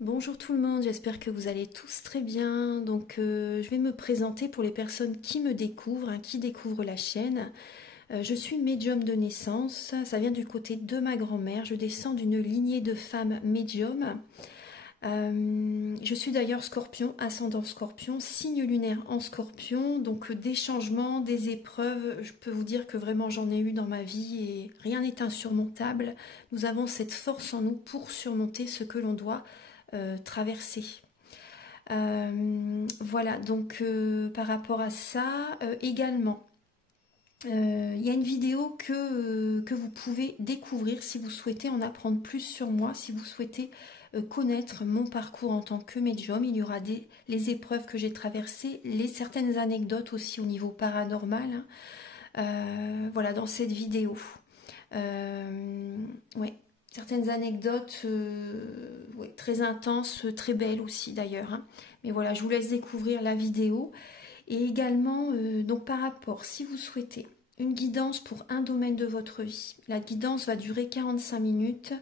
Bonjour tout le monde, j'espère que vous allez tous très bien. Je vais me présenter pour les personnes qui me découvrent, qui découvrent la chaîne. Je suis médium de naissance, ça vient du côté de ma grand-mère. Je descends d'une lignée de femmes médiums. Je suis d'ailleurs scorpion, ascendant scorpion, signe lunaire en scorpion. Donc des changements, des épreuves, je peux vous dire que vraiment j'en ai eu dans ma vie et rien n'est insurmontable. Nous avons cette force en nous pour surmonter ce que l'on doit traverser. Voilà, par rapport à ça, également, il y a une vidéo que vous pouvez découvrir si vous souhaitez en apprendre plus sur moi, si vous souhaitez connaître mon parcours en tant que médium. Il y aura les épreuves que j'ai traversées, certaines anecdotes aussi au niveau paranormal, voilà, dans cette vidéo. Ouais. Certaines anecdotes ouais, très intenses, très belles aussi d'ailleurs. Mais voilà, je vous laisse découvrir la vidéo. Et également, donc par rapport, si vous souhaitez une guidance pour un domaine de votre vie, la guidance va durer 45 minutes.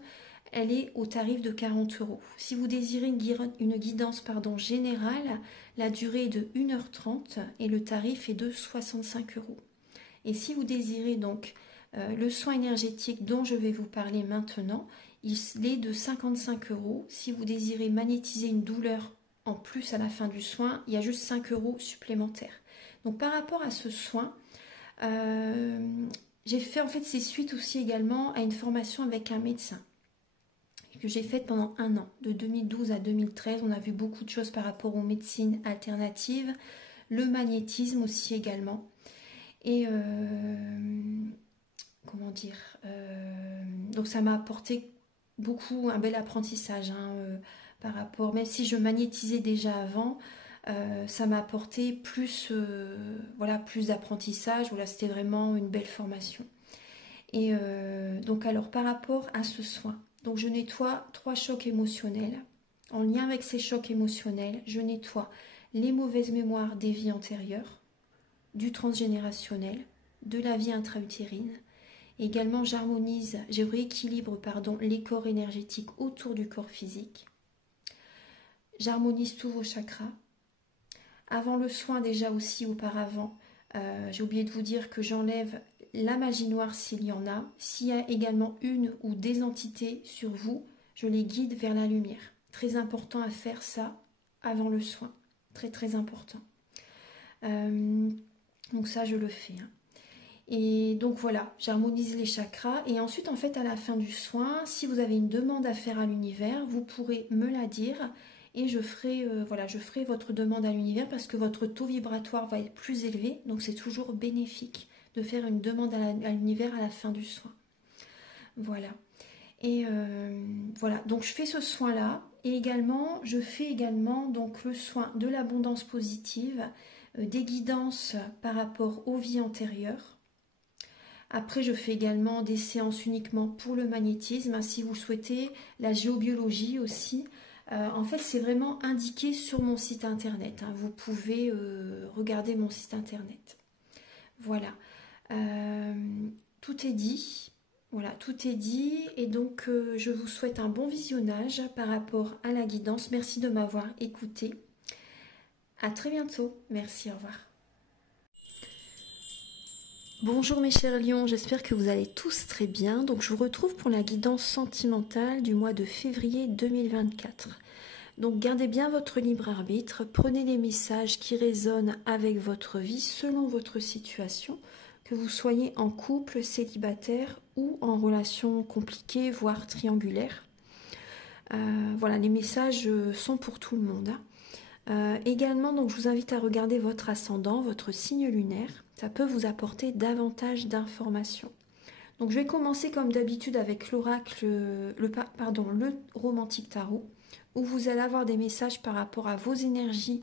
Elle est au tarif de 40 €. Si vous désirez une guidance générale, la durée est de 1h30 et le tarif est de 65 €. Et si vous désirez donc le soin énergétique dont je vais vous parler maintenant, il est de 55 €. Si vous désirez magnétiser une douleur en plus à la fin du soin, il y a juste 5 € supplémentaires. Donc par rapport à ce soin, j'ai fait en fait c'est suite aussi également à une formation avec un médecin que j'ai faite pendant un an, de 2012 à 2013. On a vu beaucoup de choses par rapport aux médecines alternatives, le magnétisme aussi également. Et comment dire, donc ça m'a apporté beaucoup, un bel apprentissage par rapport, même si je magnétisais déjà avant, ça m'a apporté plus, voilà, plus d'apprentissage. Voilà, c'était vraiment une belle formation. Et donc alors par rapport à ce soin, donc je nettoie 3 chocs émotionnels. En lien avec ces chocs émotionnels, je nettoie les mauvaises mémoires des vies antérieures, du transgénérationnel, de la vie intra-utérine. Également, je rééquilibre les corps énergétiques autour du corps physique. J'harmonise tous vos chakras. Avant le soin, déjà aussi auparavant, j'ai oublié de vous dire que j'enlève la magie noire s'il y en a. S'il y a également une ou des entités sur vous, je les guide vers la lumière. Très important à faire ça avant le soin. Très très important. Donc ça, je le fais. Et donc voilà, j'harmonise les chakras. Et ensuite, en fait, à la fin du soin, si vous avez une demande à faire à l'univers, vous pourrez me la dire. Et je ferai, voilà, je ferai votre demande à l'univers parce que votre taux vibratoire va être plus élevé. Donc c'est toujours bénéfique de faire une demande à l'univers à la fin du soin. Voilà. Et voilà, donc je fais ce soin-là. Et également, je fais également donc, le soin de l'abondance positive, des guidances par rapport aux vies antérieures. Après, je fais également des séances uniquement pour le magnétisme, si vous souhaitez, la géobiologie aussi. En fait, c'est vraiment indiqué sur mon site internet. Vous pouvez regarder mon site internet. Voilà. Tout est dit. Voilà, tout est dit. Et donc, je vous souhaite un bon visionnage par rapport à la guidance. Merci de m'avoir écouté. À très bientôt. Merci, au revoir. Bonjour mes chers lions, j'espère que vous allez tous très bien. Donc je vous retrouve pour la guidance sentimentale du mois de février 2024. Donc gardez bien votre libre arbitre, prenez les messages qui résonnent avec votre vie selon votre situation, que vous soyez en couple, célibataire ou en relation compliquée, voire triangulaire. Voilà, les messages sont pour tout le monde. Également, donc, je vous invite à regarder votre ascendant, votre signe lunaire. Ça peut vous apporter davantage d'informations. Donc, je vais commencer comme d'habitude avec l'oracle, le romantique tarot, où vous allez avoir des messages par rapport à vos énergies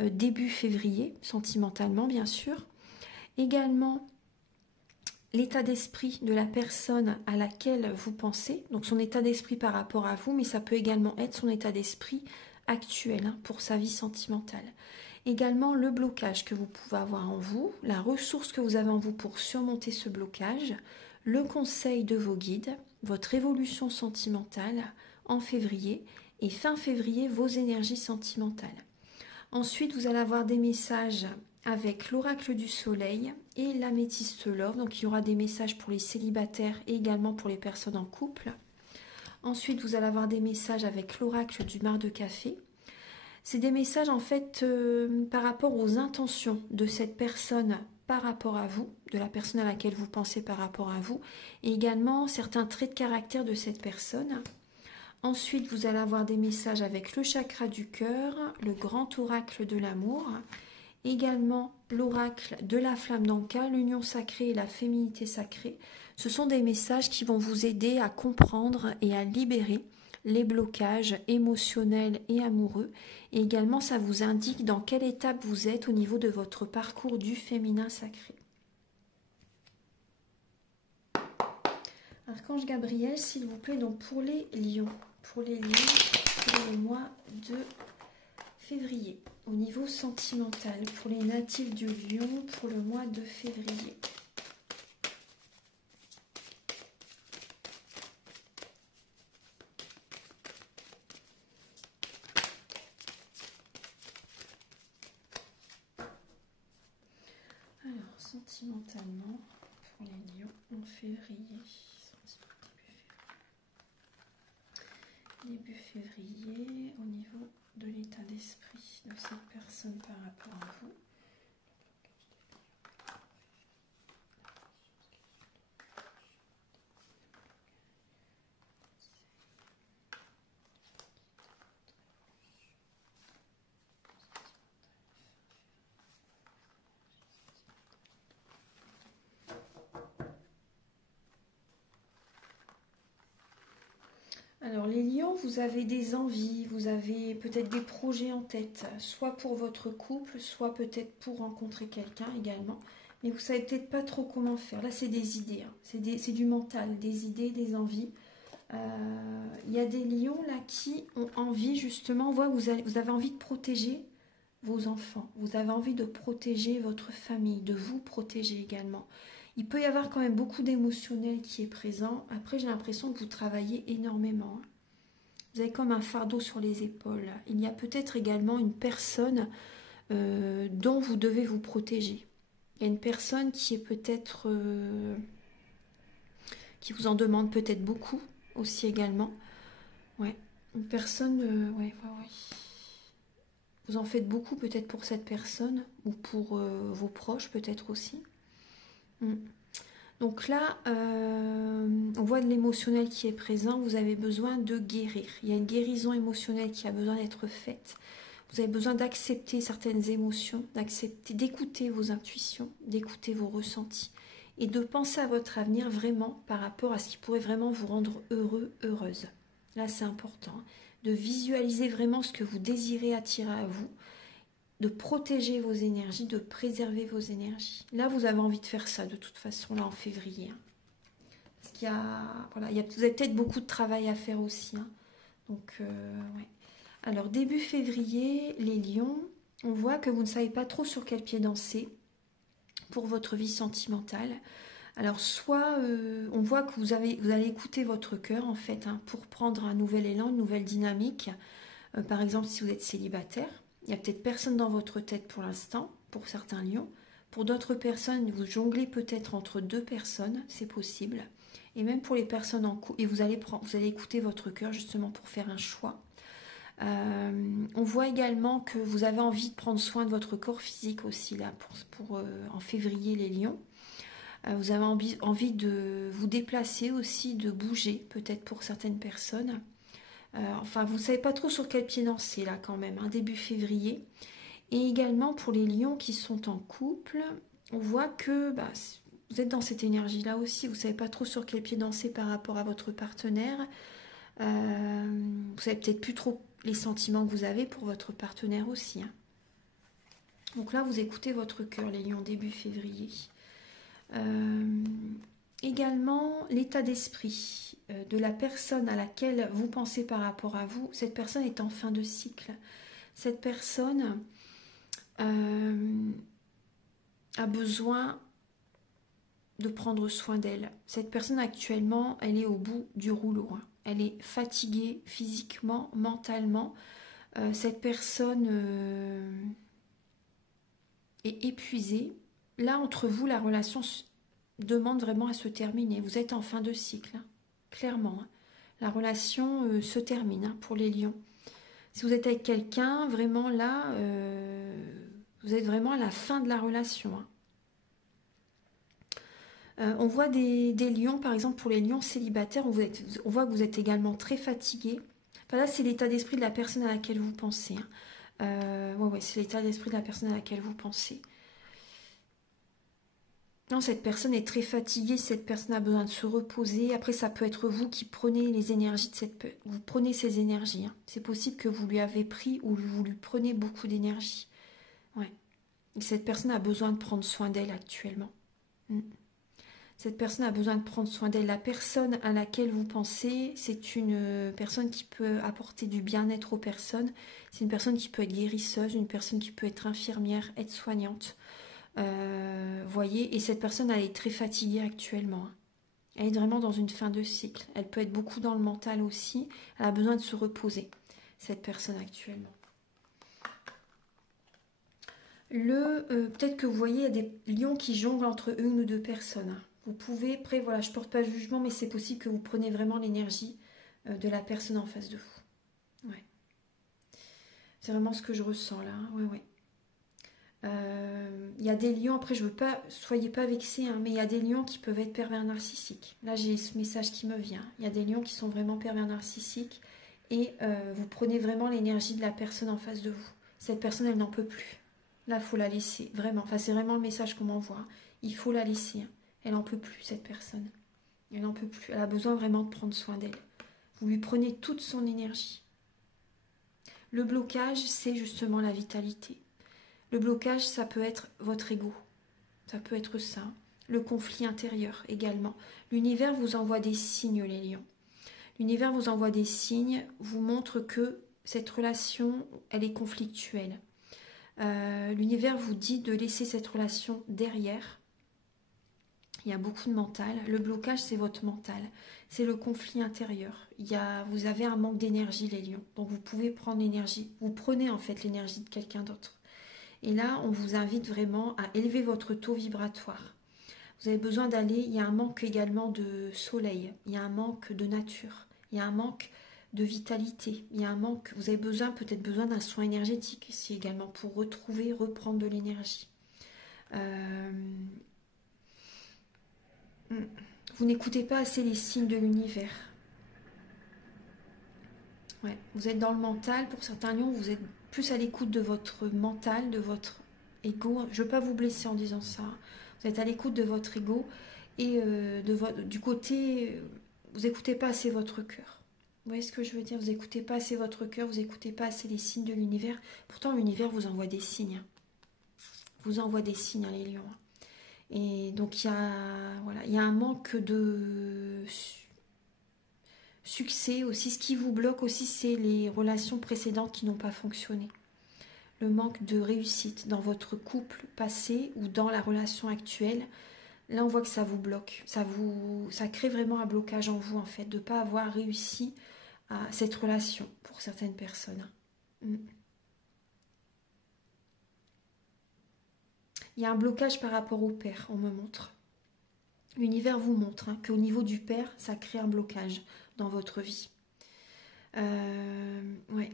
début février, sentimentalement bien sûr. Également, l'état d'esprit de la personne à laquelle vous pensez, donc son état d'esprit par rapport à vous, mais ça peut également être son état d'esprit actuel pour sa vie sentimentale. Également le blocage que vous pouvez avoir en vous, la ressource que vous avez en vous pour surmonter ce blocage, le conseil de vos guides, votre évolution sentimentale en février et fin février vos énergies sentimentales. Ensuite, vous allez avoir des messages avec l'oracle du soleil et l'améthyste l'or. Donc, il y aura des messages pour les célibataires et également pour les personnes en couple. Ensuite, vous allez avoir des messages avec l'oracle du mar de café. C'est des messages en fait par rapport aux intentions de cette personne par rapport à vous, de la personne à laquelle vous pensez par rapport à vous, et également certains traits de caractère de cette personne. Ensuite, vous allez avoir des messages avec le chakra du cœur, le grand oracle de l'amour, également l'oracle de la flamme d'Anka, l'union sacrée et la féminité sacrée. Ce sont des messages qui vont vous aider à comprendre et à libérer les blocages émotionnels et amoureux. Et également, ça vous indique dans quelle étape vous êtes au niveau de votre parcours du féminin sacré. Archange Gabriel, s'il vous plaît, donc pour les lions. Pour les lions, pour le mois de février. Au niveau sentimental, pour les natifs du lion, pour le mois de février. Alors, sentimentalement, pour les lions en février. Début février, au niveau de l'état d'esprit de cette personne par rapport à vous. Alors les lions, vous avez des envies, vous avez peut-être des projets en tête, soit pour votre couple, soit peut-être pour rencontrer quelqu'un également. Mais vous ne savez peut-être pas trop comment faire. Là, c'est des idées, hein. C'est du mental, des idées, des envies. Il y a des lions là qui ont envie justement, on voit que vous avez envie de protéger vos enfants. Vous avez envie de protéger votre famille, de vous protéger également. Il peut y avoir quand même beaucoup d'émotionnel qui est présent. Après, j'ai l'impression que vous travaillez énormément. Vous avez comme un fardeau sur les épaules. Il y a peut-être également une personne dont vous devez vous protéger. Il y a une personne qui est peut-être... qui vous en demande peut-être beaucoup aussi également. Ouais, une personne... ouais. Vous en faites beaucoup peut-être pour cette personne ou pour vos proches peut-être aussi. Donc là, on voit de l'émotionnel qui est présent. Vous avez besoin de guérir. Il y a une guérison émotionnelle qui a besoin d'être faite. Vous avez besoin d'accepter certaines émotions, d'écouter vos intuitions, d'écouter vos ressentis et de penser à votre avenir vraiment par rapport à ce qui pourrait vraiment vous rendre heureux, heureuse. Là, c'est important de visualiser vraiment ce que vous désirez attirer à vous, de protéger vos énergies, de préserver vos énergies. Là, vous avez envie de faire ça de toute façon, là en février. Parce qu'il y a, voilà, vous avez peut-être beaucoup de travail à faire aussi. Donc, ouais. Alors, début février, les lions, on voit que vous ne savez pas trop sur quel pied danser pour votre vie sentimentale. Alors, soit on voit que vous allez écouter votre cœur, en fait, pour prendre un nouvel élan, une nouvelle dynamique. Par exemple, si vous êtes célibataire, il n'y a peut-être personne dans votre tête pour l'instant, pour certains lions. Pour d'autres personnes, vous jonglez peut-être entre deux personnes, c'est possible. Et même pour les personnes en couple, et vous allez écouter votre cœur justement pour faire un choix. On voit également que vous avez envie de prendre soin de votre corps physique aussi, là, en février, les lions. Vous avez envie de vous déplacer aussi, de bouger, peut-être pour certaines personnes. Enfin, vous ne savez pas trop sur quel pied danser, là, quand même, début février. Et également, pour les lions qui sont en couple, on voit que vous êtes dans cette énergie-là aussi. Vous ne savez pas trop sur quel pied danser par rapport à votre partenaire. Vous ne savez peut-être plus trop les sentiments que vous avez pour votre partenaire aussi. Donc là, vous écoutez votre cœur, les lions, début février. Également, l'état d'esprit de la personne à laquelle vous pensez par rapport à vous. Cette personne est en fin de cycle. Cette personne a besoin de prendre soin d'elle. Cette personne actuellement, elle est au bout du rouleau. Hein. Elle est fatiguée physiquement, mentalement. Cette personne est épuisée. Là, entre vous, la relation demande vraiment à se terminer. Vous êtes en fin de cycle, hein, clairement. Hein. La relation se termine hein, pour les lions. Si vous êtes avec quelqu'un, vraiment là, vous êtes vraiment à la fin de la relation. Hein. On voit des lions, par exemple pour les lions célibataires, on voit que vous êtes également très fatigué. Enfin, là, c'est l'état d'esprit de la personne à laquelle vous pensez. Hein. Ouais, c'est l'état d'esprit de la personne à laquelle vous pensez. Non, cette personne est très fatiguée, cette personne a besoin de se reposer. Après, ça peut être vous qui prenez les énergies de vous prenez ces énergies. Hein. C'est possible que vous lui avez pris ou vous lui prenez beaucoup d'énergie. Ouais. Et cette personne a besoin de prendre soin d'elle actuellement. Cette personne a besoin de prendre soin d'elle. La personne à laquelle vous pensez, c'est une personne qui peut apporter du bien-être aux personnes. C'est une personne qui peut être guérisseuse, une personne qui peut être infirmière, aide-soignante. Voyez, et cette personne, elle est très fatiguée actuellement. Elle est vraiment dans une fin de cycle. Elle peut être beaucoup dans le mental aussi. Elle a besoin de se reposer, cette personne actuellement. Peut-être que vous voyez, il y a des lions qui jonglent entre une ou deux personnes. Vous pouvez, après, voilà, je ne porte pas de jugement, mais c'est possible que vous preniez vraiment l'énergie de la personne en face de vous. Ouais. C'est vraiment ce que je ressens là. Ouais, ouais. Il y a des lions, après je veux pas, soyez pas vexés, hein, mais il y a des lions qui peuvent être pervers narcissiques. Là j'ai ce message qui me vient. Il y a des lions qui sont vraiment pervers narcissiques et vous prenez vraiment l'énergie de la personne en face de vous. Cette personne elle n'en peut plus. Là il faut la laisser, vraiment. Enfin c'est vraiment le message qu'on m'envoie. Il faut la laisser. Hein. Elle n'en peut plus cette personne. Elle n'en peut plus. Elle a besoin vraiment de prendre soin d'elle. Vous lui prenez toute son énergie. Le blocage c'est justement la vitalité. Le blocage, ça peut être votre ego. Ça peut être ça. Le conflit intérieur également. L'univers vous envoie des signes, les lions. L'univers vous envoie des signes, vous montre que cette relation, elle est conflictuelle. L'univers vous dit de laisser cette relation derrière. Il y a beaucoup de mental. Le blocage, c'est votre mental. C'est le conflit intérieur. Vous avez un manque d'énergie, les lions. Donc vous pouvez prendre l'énergie. Vous prenez en fait l'énergie de quelqu'un d'autre. Et là, on vous invite vraiment à élever votre taux vibratoire. Vous avez besoin d'aller, il y a un manque également de soleil, il y a un manque de nature, il y a un manque de vitalité, il y a un manque, vous avez peut-être besoin d'un soin énergétique ici également pour reprendre de l'énergie. Vous n'écoutez pas assez les signes de l'univers. Ouais, vous êtes dans le mental, pour certains lions, vous êtes plus à l'écoute de votre mental, de votre ego. Je ne veux pas vous blesser en disant ça. Vous êtes à l'écoute de votre ego et du côté, vous n'écoutez pas assez votre cœur. Vous voyez ce que je veux dire? Vous n'écoutez pas assez votre cœur, vous n'écoutez pas assez les signes de l'univers. Pourtant, l'univers vous envoie des signes. Vous envoie des signes, hein, les lions. Et donc, il y a un manque de succès aussi. Ce qui vous bloque aussi, c'est les relations précédentes qui n'ont pas fonctionné. Le manque de réussite dans votre couple passé ou dans la relation actuelle. Là, on voit que ça vous bloque. Ça crée vraiment un blocage en vous, en fait, de ne pas avoir réussi à cette relation pour certaines personnes. Il y a un blocage par rapport au père, on me montre. L'univers vous montre qu'au niveau du père, ça crée un blocage dans votre vie. Ouais.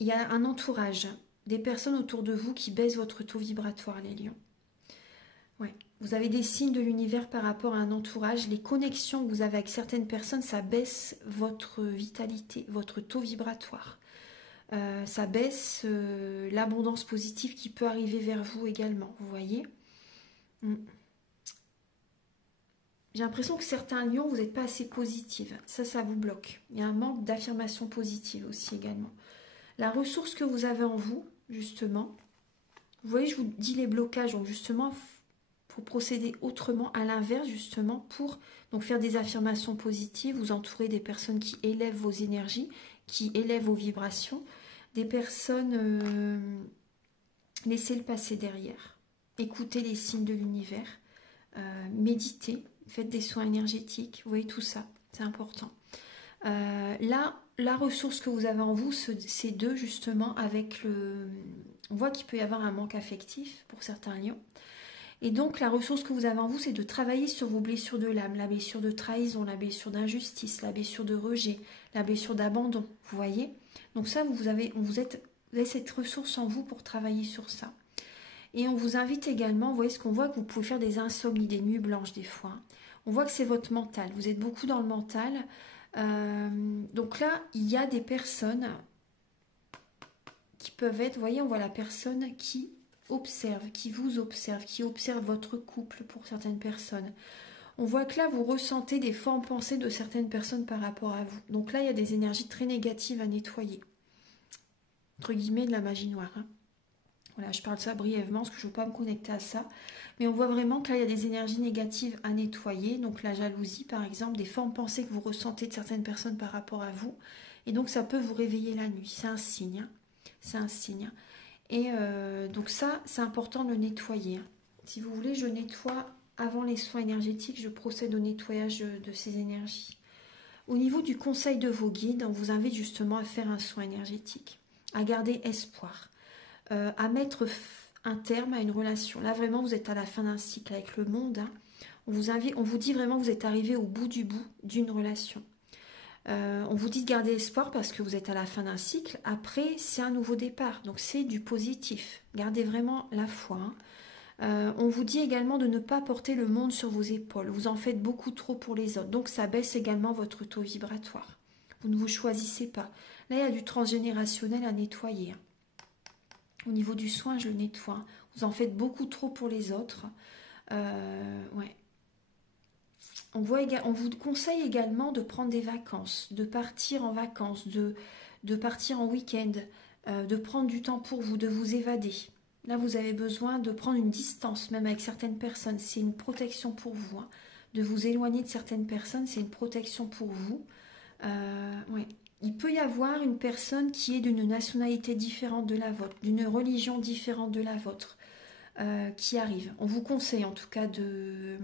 Il y a un entourage, des personnes autour de vous qui baissent votre taux vibratoire, les lions. Ouais. Vous avez des signes de l'univers par rapport à un entourage. Les connexions que vous avez avec certaines personnes, ça baisse votre vitalité, votre taux vibratoire. Ça baisse l'abondance positive qui peut arriver vers vous également, vous voyez. J'ai l'impression que certains lions, vous n'êtes pas assez positive. Ça vous bloque. Il y a un manque d'affirmation positive aussi également. La ressource que vous avez en vous, justement, vous voyez, je vous dis les blocages, donc justement, il faut procéder autrement, à l'inverse, justement, pour donc faire des affirmations positives, vous entourer des personnes qui élèvent vos énergies, qui élèvent vos vibrations, des personnes, laissez le passé derrière, écoutez les signes de l'univers, méditez, faites des soins énergétiques, vous voyez tout ça, c'est important. Là, la ressource que vous avez en vous, c'est deux justement avec le... On voit qu'il peut y avoir un manque affectif pour certains lions. Et donc, la ressource que vous avez en vous, c'est de travailler sur vos blessures de l'âme, la blessure de trahison, la blessure d'injustice, la blessure de rejet, la blessure d'abandon, vous voyez. Donc ça, vous avez cette ressource en vous pour travailler sur ça. Et on vous invite également, vous voyez ce qu'on voit, que vous pouvez faire des insomnies, des nuits blanches des fois. On voit que c'est votre mental, vous êtes beaucoup dans le mental. Donc là, il y a des personnes qui peuvent être, vous voyez, on voit la personne qui observe, qui vous observe, qui observe votre couple pour certaines personnes. On voit que là, vous ressentez des formes pensées de certaines personnes par rapport à vous. Donc là, il y a des énergies très négatives à nettoyer. Entre guillemets, de la magie noire. Hein. Voilà, je parle de ça brièvement parce que je ne veux pas me connecter à ça. Mais on voit vraiment que là, il y a des énergies négatives à nettoyer. Donc la jalousie, par exemple, des formes pensées que vous ressentez de certaines personnes par rapport à vous. Et donc, ça peut vous réveiller la nuit. C'est un signe. Hein. C'est un signe. Et donc ça, c'est important de le nettoyer. Si vous voulez, je nettoie avant les soins énergétiques. Je procède au nettoyage de ces énergies. Au niveau du conseil de vos guides, on vous invite justement à faire un soin énergétique, à garder espoir, à mettre un terme à une relation. Là, vraiment, vous êtes à la fin d'un cycle avec le monde. Hein. On vous dit vraiment que vous êtes arrivé au bout du bout d'une relation. On vous dit de garder espoir parce que vous êtes à la fin d'un cycle. Après, c'est un nouveau départ. Donc, c'est du positif. Gardez vraiment la foi. Hein. On vous dit également de ne pas porter le monde sur vos épaules. Vous en faites beaucoup trop pour les autres. Donc, ça baisse également votre taux vibratoire. Vous ne vous choisissez pas. Là, il y a du transgénérationnel à nettoyer. Hein. Au niveau du soin, je le nettoie. Vous en faites beaucoup trop pour les autres. Ouais. On vous conseille également de prendre des vacances, de partir en vacances, de partir en week-end, de prendre du temps pour vous, de vous évader. Là, vous avez besoin de prendre une distance, même avec certaines personnes. C'est une protection pour vous. Hein. De vous éloigner de certaines personnes, c'est une protection pour vous. Ouais. Il peut y avoir une personne qui est d'une nationalité différente de la vôtre, d'une religion différente de la vôtre, qui arrive. On vous conseille en tout cas de...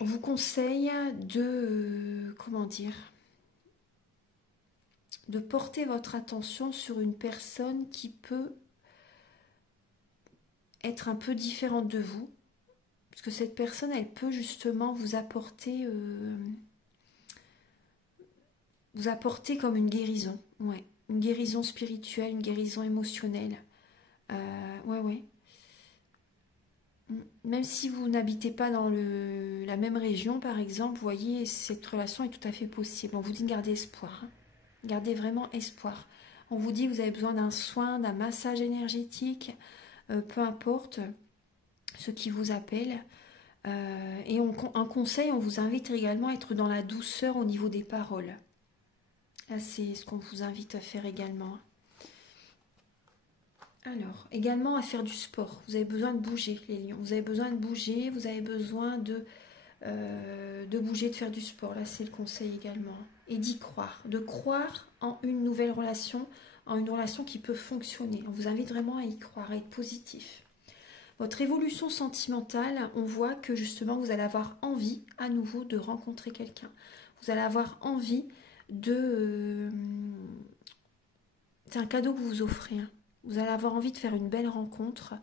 On vous conseille de, comment dire, de porter votre attention sur une personne qui peut être un peu différente de vous, parce que cette personne, elle peut justement vous apporter comme une guérison, ouais, une guérison spirituelle, une guérison émotionnelle, ouais. Même si vous n'habitez pas dans la même région, par exemple, vous voyez, cette relation est tout à fait possible. On vous dit de garder espoir. Hein. Gardez vraiment espoir. On vous dit que vous avez besoin d'un soin, d'un massage énergétique, peu importe ce qui vous appelle. Et un conseil, on vous invite également à être dans la douceur au niveau des paroles. Là, c'est ce qu'on vous invite à faire également. Alors, également à faire du sport. Vous avez besoin de bouger, les lions. Vous avez besoin de bouger, vous avez besoin de bouger, de faire du sport. Là, c'est le conseil également. Et d'y croire. De croire en une nouvelle relation, en une relation qui peut fonctionner. On vous invite vraiment à y croire, à être positif. Votre évolution sentimentale, on voit que justement, vous allez avoir envie à nouveau de rencontrer quelqu'un. Vous allez avoir envie de... c'est un cadeau que vous vous offrez, hein. Vous allez avoir envie de faire une belle rencontre,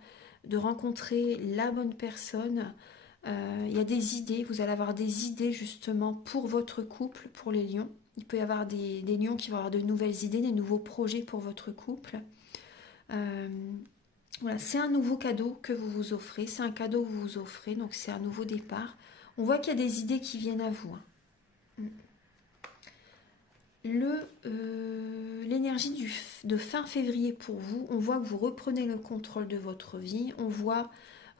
de rencontrer la bonne personne. Il y a des idées, vous allez avoir des idées justement pour votre couple, pour les lions. Il peut y avoir des lions qui vont avoir de nouvelles idées, des nouveaux projets pour votre couple. Voilà, c'est un nouveau cadeau que vous vous offrez, c'est un cadeau que vous vous offrez, donc c'est un nouveau départ. On voit qu'il y a des idées qui viennent à vous. Hein. L'énergie de fin février pour vous, on voit que vous reprenez le contrôle de votre vie, on voit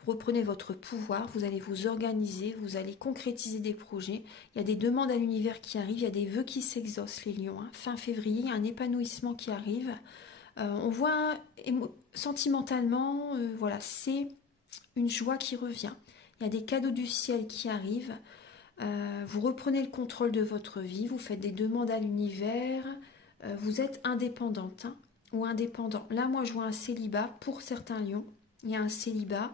vous reprenez votre pouvoir, vous allez vous organiser, vous allez concrétiser des projets, il y a des demandes à l'univers qui arrivent, il y a des vœux qui s'exaucent les lions, hein. Fin février, il y a un épanouissement qui arrive, on voit sentimentalement, voilà, c'est une joie qui revient, il y a des cadeaux du ciel qui arrivent. Vous reprenez le contrôle de votre vie, vous faites des demandes à l'univers, vous êtes indépendante, hein, ou indépendant. Là, moi, je vois un célibat pour certains lions. Il y a un célibat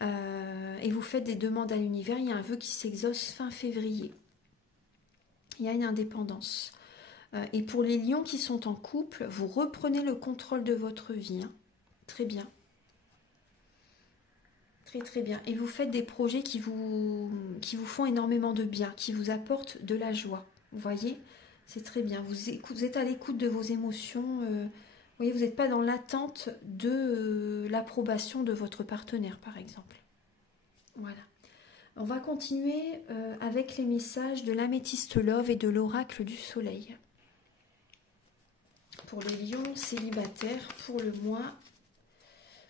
et vous faites des demandes à l'univers. Il y a un vœu qui s'exauce fin février. Il y a une indépendance. Et pour les lions qui sont en couple, vous reprenez le contrôle de votre vie. Hein. Très bien. Très très bien. Et vous faites des projets qui vous font énormément de bien, qui vous apportent de la joie. Vous voyez, c'est très bien. Vous êtes à l'écoute de vos émotions. Vous voyez, vous n'êtes pas dans l'attente de l'approbation de votre partenaire, par exemple. Voilà. On va continuer avec les messages de l'améthyste love et de l'oracle du soleil. Pour les lions célibataires, pour le mois...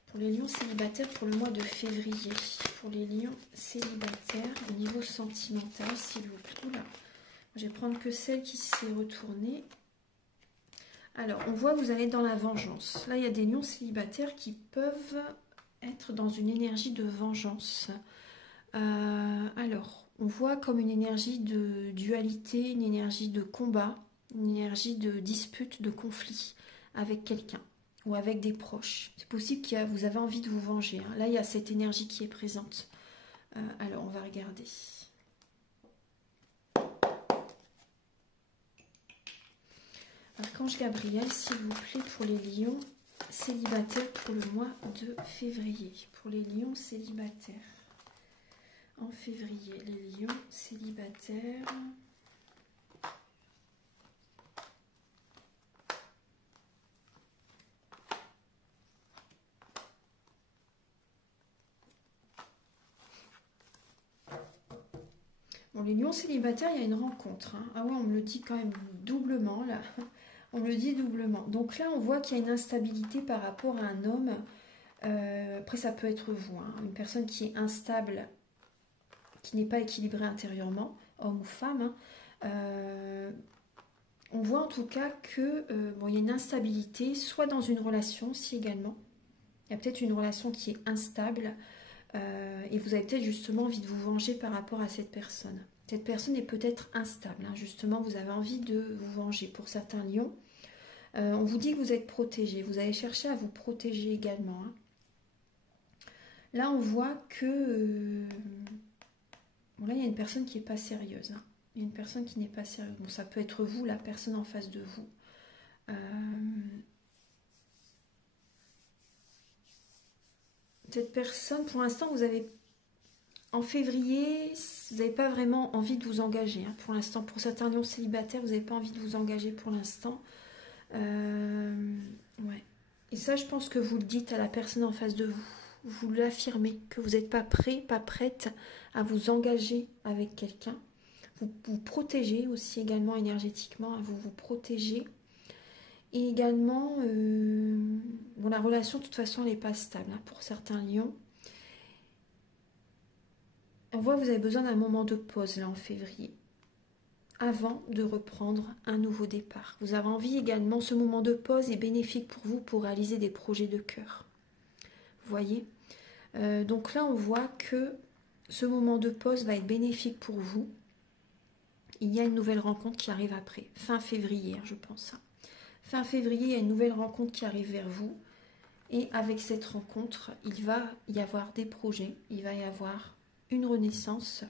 Pour les lions célibataires pour le mois de février. Pour les lions célibataires au niveau sentimental, s'il vous plaît. Oula, je vais prendre que celle qui s'est retournée. Alors, on voit que vous allez être dans la vengeance. Là, il y a des lions célibataires qui peuvent être dans une énergie de vengeance. Alors, on voit comme une énergie de dualité, une énergie de combat, une énergie de dispute, de conflit avec quelqu'un. Ou avec des proches. C'est possible que vous avez envie de vous venger. Hein. Là, il y a cette énergie qui est présente. Alors, on va regarder. Archange Gabriel, s'il vous plaît, pour les lions célibataires pour le mois de février. Pour les lions célibataires. En février, les lions célibataires... Bon, les lions célibataires, il y a une rencontre. Hein. Ah ouais, on me le dit quand même doublement, là. On me le dit doublement. Donc là, on voit qu'il y a une instabilité par rapport à un homme. Après, ça peut être vous. Hein. Une personne qui est instable, qui n'est pas équilibrée intérieurement, homme ou femme. Hein. On voit en tout cas que bon, il y a une instabilité, soit dans une relation, si également. Il y a peut-être une relation qui est instable. Et vous avez peut-être justement envie de vous venger par rapport à cette personne. Cette personne est peut-être instable, hein. Justement vous avez envie de vous venger. Pour certains lions, on vous dit que vous êtes protégé, vous allez chercher à vous protéger également. Hein. Là on voit que bon, là il y a une personne qui n'est pas sérieuse. Hein. Il y a une personne qui n'est pas sérieuse. Bon, ça peut être vous, la personne en face de vous. Cette personne, pour l'instant, vous avez, en février, vous n'avez pas vraiment envie de vous engager. Hein, pour l'instant, pour certains lions célibataires, vous n'avez pas envie de vous engager pour l'instant. Ouais. Et ça, je pense que vous le dites à la personne en face de vous. Vous l'affirmez, que vous n'êtes pas prêt, pas prête à vous engager avec quelqu'un. Vous vous protégez aussi également énergétiquement, hein, vous vous protégez. Et également, bon, la relation, de toute façon, elle n'est pas stable hein, pour certains lions. On voit que vous avez besoin d'un moment de pause, là, en février, avant de reprendre un nouveau départ. Vous avez envie également, ce moment de pause est bénéfique pour vous pour réaliser des projets de cœur. Vous voyez ? Donc là, on voit que ce moment de pause va être bénéfique pour vous. Il y a une nouvelle rencontre qui arrive après, fin février, je pense. Fin février, il y a une nouvelle rencontre qui arrive vers vous. Et avec cette rencontre, il va y avoir des projets. Il va y avoir une renaissance,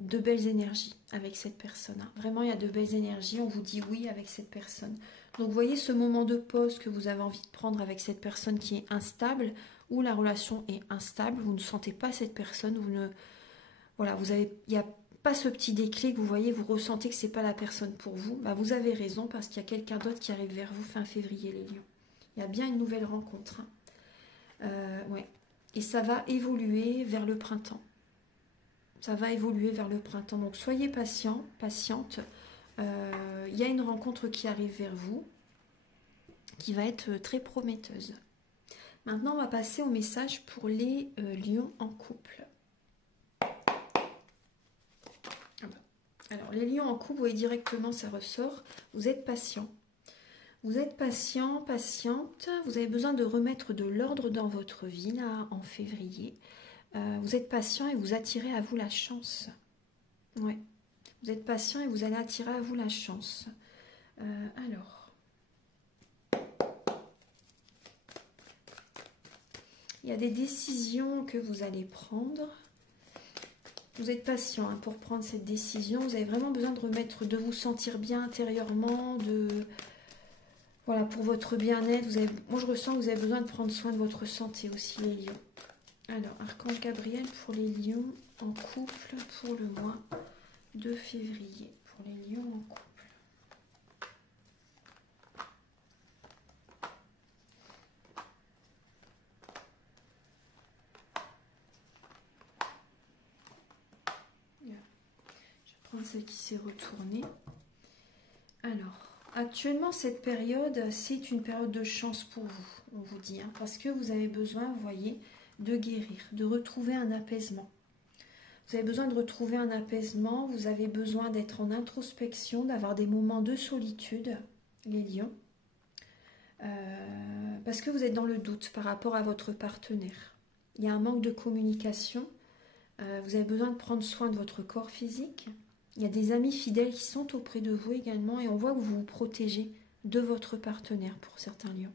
de belles énergies avec cette personne. Vraiment, il y a de belles énergies. On vous dit oui avec cette personne. Donc, vous voyez ce moment de pause que vous avez envie de prendre avec cette personne qui est instable, ou la relation est instable. Vous ne sentez pas cette personne. Vous ne... Voilà, vous avez... Il y a pas ce petit déclic, vous voyez, vous ressentez que c'est pas la personne pour vous, bah vous avez raison parce qu'il y a quelqu'un d'autre qui arrive vers vous fin février, les lions. Il y a bien une nouvelle rencontre. Hein. Ouais. Et ça va évoluer vers le printemps. Ça va évoluer vers le printemps. Donc soyez patients, patientes. Il y a une rencontre qui arrive vers vous, qui va être très prometteuse. Maintenant, on va passer au message pour les lions en couple. Alors, les lions en couple, vous voyez directement, ça ressort. Vous êtes patient. Vous êtes patient, patiente. Vous avez besoin de remettre de l'ordre dans votre vie, là, en février. Vous êtes patient et vous attirez à vous la chance. Ouais. Vous êtes patient et vous allez attirer à vous la chance. Alors. Il y a des décisions que vous allez prendre. Vous êtes patient hein, pour prendre cette décision. Vous avez vraiment besoin de vous sentir bien intérieurement, voilà, pour votre bien-être. Moi, je ressens que vous avez besoin de prendre soin de votre santé aussi, les lions. Alors, Archange Gabriel pour les lions en couple pour le mois de février. Pour les lions en couple. Celle qui s'est retournée. Alors, actuellement, cette période, c'est une période de chance pour vous, on vous dit, hein, parce que vous avez besoin, vous voyez, de guérir, de retrouver un apaisement. Vous avez besoin de retrouver un apaisement, vous avez besoin d'être en introspection, d'avoir des moments de solitude, les lions, parce que vous êtes dans le doute par rapport à votre partenaire. Il y a un manque de communication, vous avez besoin de prendre soin de votre corps physique. Il y a des amis fidèles qui sont auprès de vous également et on voit que vous vous protégez de votre partenaire pour certains lions.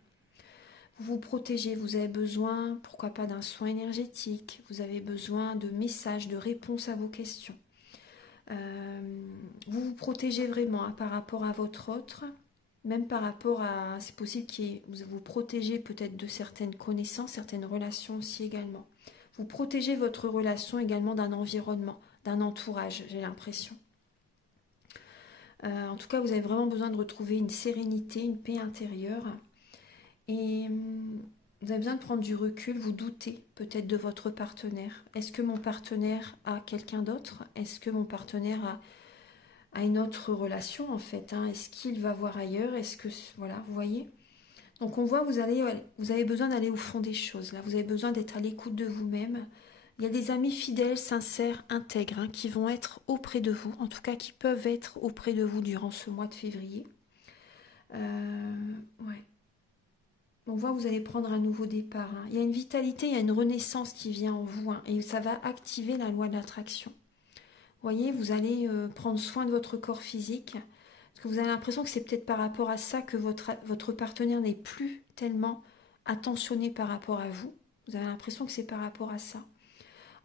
Vous vous protégez, vous avez besoin, pourquoi pas, d'un soin énergétique, vous avez besoin de messages, de réponses à vos questions. Vous vous protégez vraiment hein, par rapport à votre autre, même par rapport à, c'est possible que vous vous protégez peut-être de certaines connaissances, certaines relations aussi également. Vous protégez votre relation également d'un environnement, d'un entourage, j'ai l'impression. En tout cas, vous avez vraiment besoin de retrouver une sérénité, une paix intérieure. Et vous avez besoin de prendre du recul, vous doutez peut-être de votre partenaire. Est-ce que mon partenaire a quelqu'un d'autre? Est-ce que mon partenaire a une autre relation en fait hein? Est-ce qu'il va voir ailleurs? Est-ce que... Voilà, vous voyez? Donc on voit, vous avez besoin d'aller au fond des choses. Là, vous avez besoin d'être à l'écoute de vous-même. Il y a des amis fidèles, sincères, intègres, hein, qui vont être auprès de vous, en tout cas qui peuvent être auprès de vous durant ce mois de février. Ouais. On voit que vous allez prendre un nouveau départ. Hein. Il y a une vitalité, il y a une renaissance qui vient en vous, hein, et ça va activer la loi de l'attraction. Vous voyez, vous allez prendre soin de votre corps physique, parce que vous avez l'impression que c'est peut-être par rapport à ça que votre partenaire n'est plus tellement attentionné par rapport à vous. Vous avez l'impression que c'est par rapport à ça.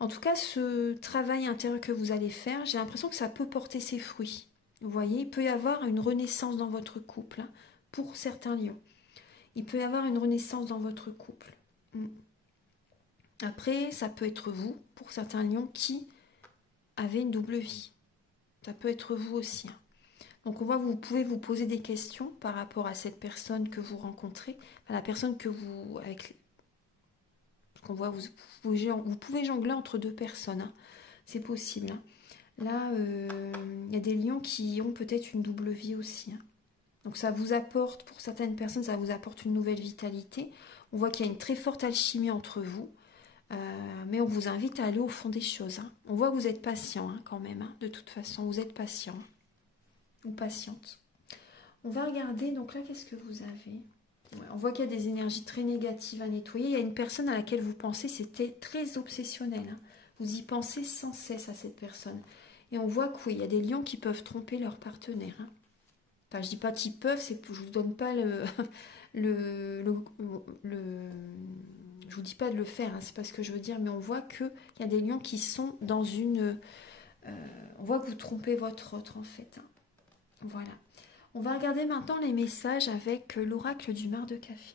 En tout cas, ce travail intérieur que vous allez faire, j'ai l'impression que ça peut porter ses fruits. Vous voyez, il peut y avoir une renaissance dans votre couple, hein, pour certains lions. Il peut y avoir une renaissance dans votre couple. Après, ça peut être vous, pour certains lions, qui avez une double vie. Ça peut être vous aussi. Hein. Donc on voit que vous pouvez vous poser des questions par rapport à cette personne que vous rencontrez, à la personne que vous... On voit, vous pouvez jongler entre deux personnes, hein. C'est possible. Hein. Là, il y a des lions qui ont peut-être une double vie aussi. Hein. Donc ça vous apporte, pour certaines personnes, ça vous apporte une nouvelle vitalité. On voit qu'il y a une très forte alchimie entre vous, mais on vous invite à aller au fond des choses. Hein. On voit que vous êtes patient hein, quand même, hein. De toute façon, vous êtes patient ou patiente. On va regarder, donc là, qu'est-ce que vous avez ? On voit qu'il y a des énergies très négatives à nettoyer. Il y a une personne à laquelle vous pensez, c'était très obsessionnel. Hein. Vous y pensez sans cesse à cette personne. Et on voit que oui, il y a des lions qui peuvent tromper leur partenaire. Hein. Enfin, je dis pas qu'ils peuvent, je vous donne pas je vous dis pas de le faire, hein, c'est pas ce que je veux dire, mais on voit qu'il y a des lions qui sont dans une... on voit que vous trompez votre autre en fait. Hein. Voilà. On va regarder maintenant les messages avec l'oracle du mar de café.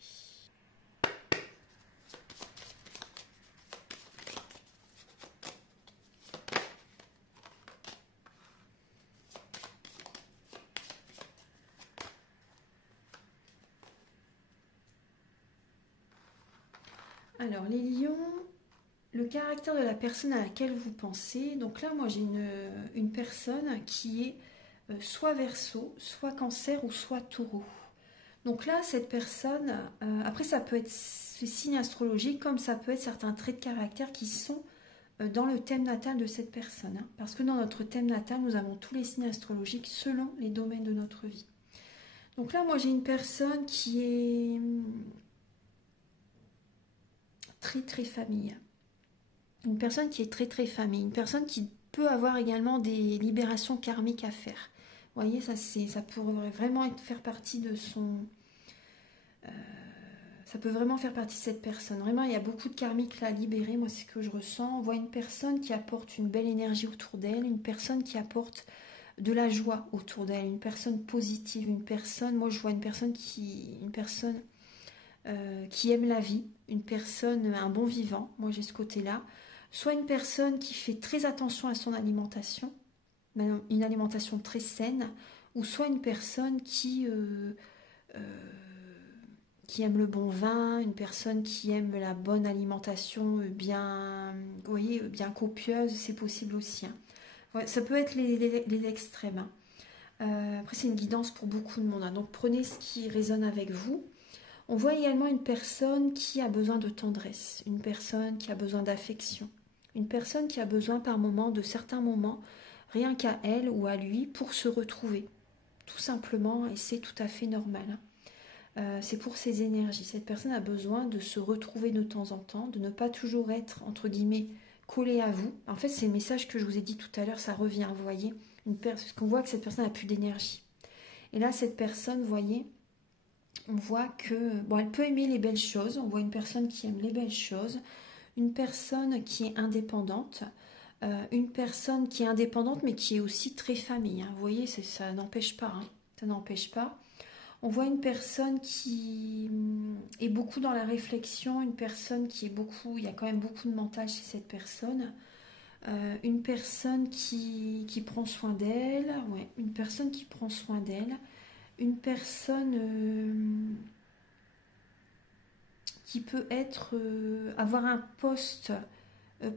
Alors, les lions, le caractère de la personne à laquelle vous pensez. Donc là, moi, j'ai une personne qui est soit Verseau, soit Cancer ou soit Taureau. Donc là, cette personne, après ça peut être ce signe astrologique, comme ça peut être certains traits de caractère qui sont dans le thème natal de cette personne. Hein, parce que dans notre thème natal, nous avons tous les signes astrologiques selon les domaines de notre vie. Donc là, moi, j'ai une personne qui est très, très famille. Une personne qui est très, très famille. Une personne qui peut avoir également des libérations karmiques à faire. Vous voyez, ça pourrait vraiment faire partie de son... Ça peut vraiment faire partie de cette personne. Vraiment, il y a beaucoup de karmiques là à libérer. Moi, c'est ce que je ressens. On voit une personne qui apporte une belle énergie autour d'elle, une personne qui apporte de la joie autour d'elle, une personne positive, une personne. Moi, je vois une personne qui aime la vie, une personne, un bon vivant. Moi, j'ai ce côté-là. Soit une personne qui fait très attention à son alimentation, une alimentation très saine, ou soit une personne qui aime le bon vin, une personne qui aime la bonne alimentation bien, vous voyez, bien copieuse, c'est possible aussi. Hein. Ouais, ça peut être les extrêmes. Hein. Après, c'est une guidance pour beaucoup de monde. Hein. Donc, prenez ce qui résonne avec vous. On voit également une personne qui a besoin de tendresse, une personne qui a besoin d'affection, une personne qui a besoin par moment de certains moments, rien qu'à elle ou à lui, pour se retrouver. Tout simplement, et c'est tout à fait normal. Hein. C'est pour ses énergies. Cette personne a besoin de se retrouver de temps en temps, de ne pas toujours être, entre guillemets, collé à vous. En fait, c'est le message que je vous ai dit tout à l'heure, ça revient, vous voyez. Parce qu'on voit que cette personne n'a plus d'énergie. Et là, cette personne, vous voyez, on voit que, bon, elle peut aimer les belles choses. On voit une personne qui aime les belles choses, une personne qui est indépendante, une personne qui est indépendante, mais qui est aussi très famille. Hein. Vous voyez, ça n'empêche pas. Hein. Ça n'empêche pas. On voit une personne qui est beaucoup dans la réflexion, une personne qui est beaucoup, il y a quand même beaucoup de mental chez cette personne, une personne qui prend soin d'elle, ouais, une personne qui prend soin d'elle, une personne qui peut être, avoir un poste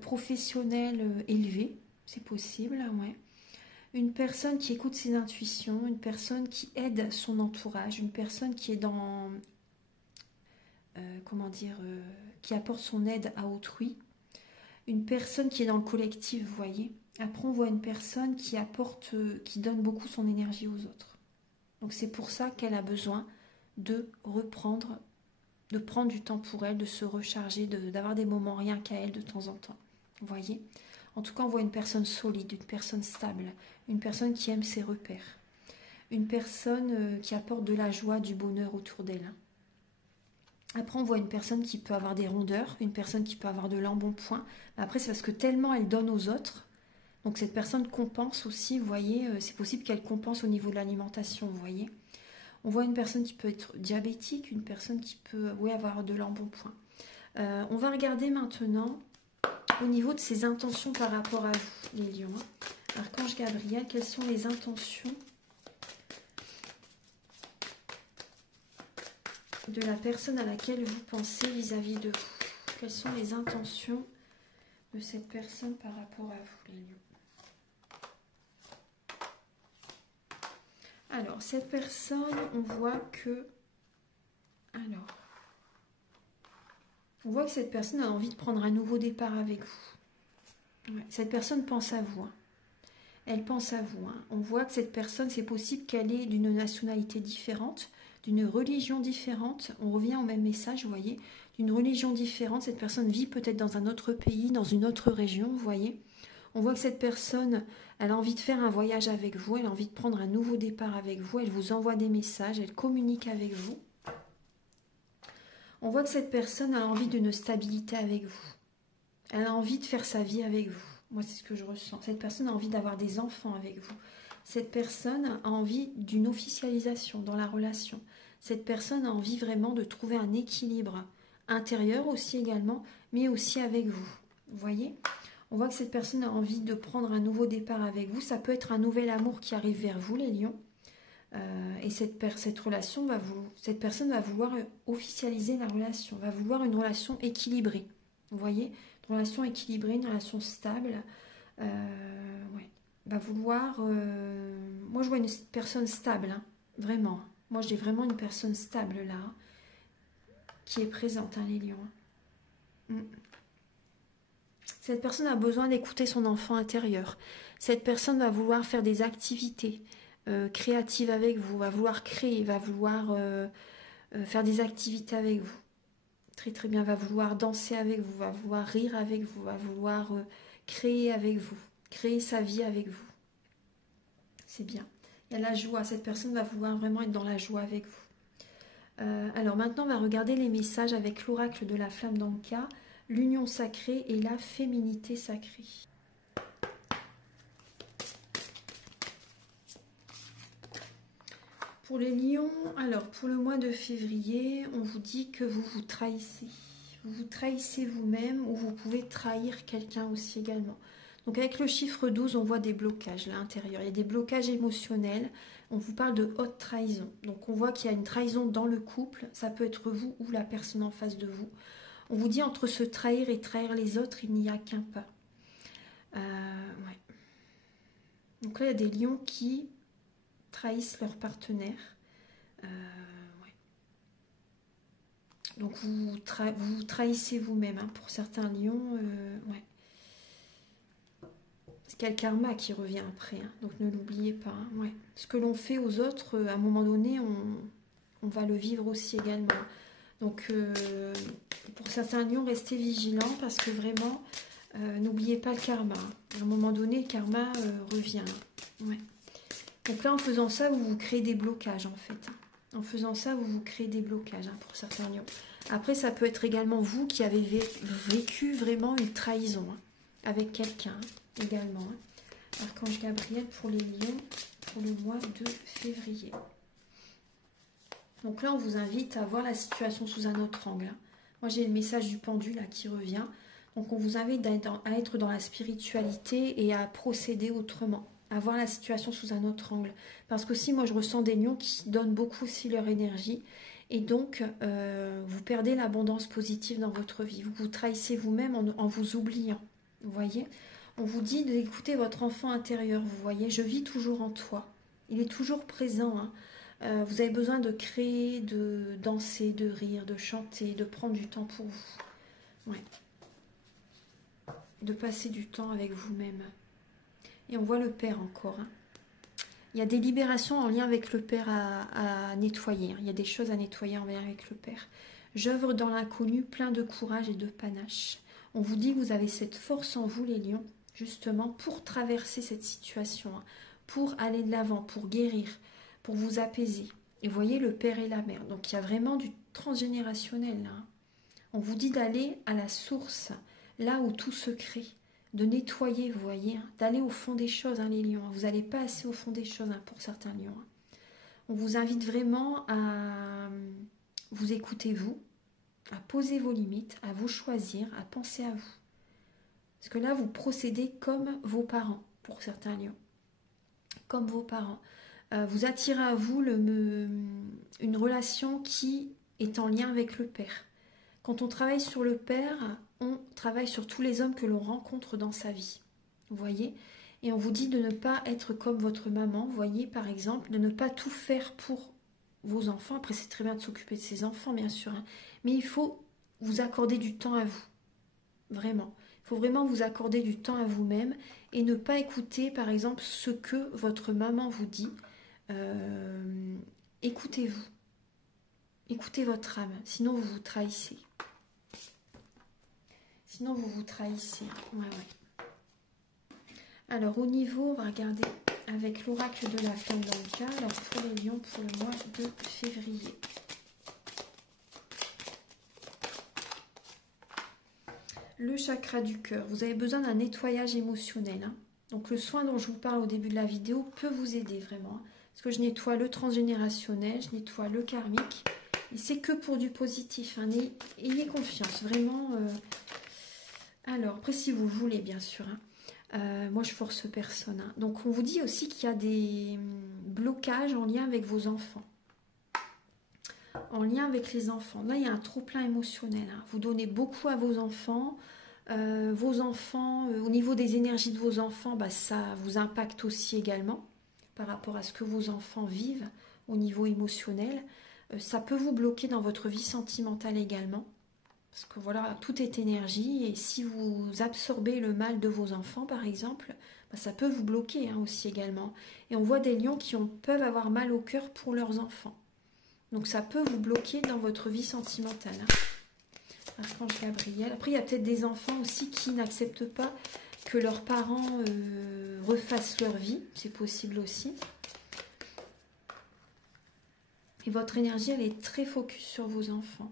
professionnel élevé, c'est possible, ouais. Une personne qui écoute ses intuitions, une personne qui aide son entourage, une personne qui est dans, qui apporte son aide à autrui, une personne qui est dans le collectif, vous voyez. Après, on voit une personne qui apporte, qui donne beaucoup son énergie aux autres. Donc c'est pour ça qu'elle a besoin de reprendre, de prendre du temps pour elle, de se recharger, d'avoir des moments rien qu'à elle de temps en temps. Vous voyez ? En tout cas, on voit une personne solide, une personne stable, une personne qui aime ses repères, une personne qui apporte de la joie, du bonheur autour d'elle. Après, on voit une personne qui peut avoir des rondeurs, une personne qui peut avoir de l'embonpoint. Après, c'est parce que tellement elle donne aux autres. Donc, cette personne compense aussi, vous voyez, c'est possible qu'elle compense au niveau de l'alimentation, vous voyez. On voit une personne qui peut être diabétique, une personne qui peut avoir de l'embonpoint. On va regarder maintenant au niveau de ses intentions par rapport à vous, les lions. Archange Gabriel, quelles sont les intentions de la personne à laquelle vous pensez vis-à-vis de vous? Quelles sont les intentions de cette personne par rapport à vous, les lions? Alors, cette personne, on voit que... on voit que cette personne a envie de prendre un nouveau départ avec vous. Ouais, cette personne pense à vous. Hein. Elle pense à vous. Hein. On voit que cette personne, c'est possible qu'elle ait d'une nationalité différente, d'une religion différente. On revient au même message, vous voyez. D'une religion différente, cette personne vit peut-être dans un autre pays, dans une autre région, vous voyez. On voit que cette personne, elle a envie de faire un voyage avec vous, elle a envie de prendre un nouveau départ avec vous, elle vous envoie des messages, elle communique avec vous. On voit que cette personne a envie d'une stabilité avec vous. Elle a envie de faire sa vie avec vous. Moi, c'est ce que je ressens. Cette personne a envie d'avoir des enfants avec vous. Cette personne a envie d'une officialisation dans la relation. Cette personne a envie vraiment de trouver un équilibre intérieur aussi également, mais aussi avec vous. Vous voyez ? On voit que cette personne a envie de prendre un nouveau départ avec vous. Ça peut être un nouvel amour qui arrive vers vous, les lions. Et cette personne va vouloir officialiser la relation, va vouloir une relation équilibrée. Vous voyez ? Une relation équilibrée, une relation stable. Ouais. Va vouloir... moi, je vois une personne stable, hein, vraiment. Moi, j'ai vraiment une personne stable, là, qui est présente, hein, les lions. Cette personne a besoin d'écouter son enfant intérieur. Cette personne va vouloir faire des activités créatives avec vous, va vouloir créer, va vouloir faire des activités avec vous. Très très bien, va vouloir danser avec vous, va vouloir rire avec vous, va vouloir créer avec vous, créer sa vie avec vous. C'est bien. Il y a la joie, cette personne va vouloir vraiment être dans la joie avec vous. Alors maintenant, on va regarder les messages avec l'oracle de la flamme d'Anka, l'union sacrée et la féminité sacrée. Pour les lions, alors pour le mois de février, on vous dit que vous vous trahissez. Vous vous trahissez vous-même ou vous pouvez trahir quelqu'un aussi également. Donc avec le chiffre 12, on voit des blocages là, à l'intérieur. Il y a des blocages émotionnels. On vous parle de haute trahison. Donc on voit qu'il y a une trahison dans le couple. Ça peut être vous ou la personne en face de vous. On vous dit entre se trahir et trahir les autres, il n'y a qu'un pas. Ouais. Donc là, il y a des lions qui trahissent leur partenaire. Ouais. Donc vous trahissez vous-même, hein, pour certains lions. Ouais. Qu'il y a le karma qui revient après, hein, donc ne l'oubliez pas. Hein, ouais. Ce que l'on fait aux autres, à un moment donné, on va le vivre aussi également. Donc pour certains lions, restez vigilants parce que vraiment, n'oubliez pas le karma. À un moment donné, le karma revient. Hein. Ouais. Donc là, en faisant ça, vous vous créez des blocages en fait. En faisant ça, vous vous créez des blocages, hein, pour certains lions. Après, ça peut être également vous qui avez vécu vraiment une trahison, hein, avec quelqu'un. Également. Hein. Archange Gabriel pour les lions pour le mois de février. Donc là, on vous invite à voir la situation sous un autre angle. Hein. Moi, j'ai le message du pendule là, qui revient. Donc, on vous invite à être dans la spiritualité et à procéder autrement. À voir la situation sous un autre angle. Parce que si moi, je ressens des lions qui donnent beaucoup aussi leur énergie. Et donc, vous perdez l'abondance positive dans votre vie. Vous vous trahissez vous-même en vous oubliant. Vous voyez ? On vous dit d'écouter votre enfant intérieur, vous voyez, je vis toujours en toi. Il est toujours présent. Hein. Vous avez besoin de créer, de danser, de rire, de chanter, de prendre du temps pour vous. Ouais. De passer du temps avec vous-même. Et on voit le Père encore. Hein. Il y a des libérations en lien avec le Père à nettoyer. Hein. Il y a des choses à nettoyer en lien avec le Père. J'œuvre dans l'inconnu, plein de courage et de panache. On vous dit que vous avez cette force en vous, les lions, justement, pour traverser cette situation, hein, pour aller de l'avant, pour guérir, pour vous apaiser. Et vous voyez le père et la mère. Donc il y a vraiment du transgénérationnel là. Hein. On vous dit d'aller à la source, là où tout se crée, de nettoyer, vous voyez, hein, d'aller au fond des choses, hein, les lions. Vous n'allez pas assez au fond des choses, hein, pour certains lions. Hein. On vous invite vraiment à vous écouter, vous, à poser vos limites, à vous choisir, à penser à vous. Parce que là, vous procédez comme vos parents, pour certains lions. Comme vos parents. Vous attirez à vous une relation qui est en lien avec le père. Quand on travaille sur le père, on travaille sur tous les hommes que l'on rencontre dans sa vie. Vous voyez ? Et on vous dit de ne pas être comme votre maman, vous voyez, par exemple, de ne pas tout faire pour vos enfants. Après, c'est très bien de s'occuper de ses enfants, bien sûr. Hein. Mais il faut vous accorder du temps à vous. Vraiment. Il faut vraiment vous accorder du temps à vous-même et ne pas écouter, par exemple, ce que votre maman vous dit. Écoutez-vous. Écoutez votre âme. Sinon, vous vous trahissez. Sinon, vous vous trahissez. Ouais, ouais. Alors, au niveau, on va regarder avec l'oracle de la flamme d'Anka. Alors, pour les lions, pour le mois de février. Le chakra du cœur. Vous avez besoin d'un nettoyage émotionnel. Hein. Donc le soin dont je vous parle au début de la vidéo peut vous aider vraiment. Hein. Parce que je nettoie le transgénérationnel, je nettoie le karmique. Et c'est que pour du positif. Hein. Ayez confiance, vraiment. Alors, après si vous le voulez bien sûr. Hein. Moi je force personne. Hein. Donc on vous dit aussi qu'il y a des blocages en lien avec vos enfants. En lien avec les enfants. Là, il y a un trop-plein émotionnel. Hein. Vous donnez beaucoup à vos enfants. Au niveau des énergies de vos enfants, bah, ça vous impacte aussi également par rapport à ce que vos enfants vivent au niveau émotionnel. Ça peut vous bloquer dans votre vie sentimentale également. Parce que voilà, tout est énergie. Et si vous absorbez le mal de vos enfants, par exemple, bah, ça peut vous bloquer, hein, aussi également. Et on voit des lions qui peuvent avoir mal au cœur pour leurs enfants. Donc ça peut vous bloquer dans votre vie sentimentale. Hein. Archange Gabriel. Après, il y a peut-être des enfants aussi qui n'acceptent pas que leurs parents refassent leur vie. C'est possible aussi. Et votre énergie, elle est très focus sur vos enfants.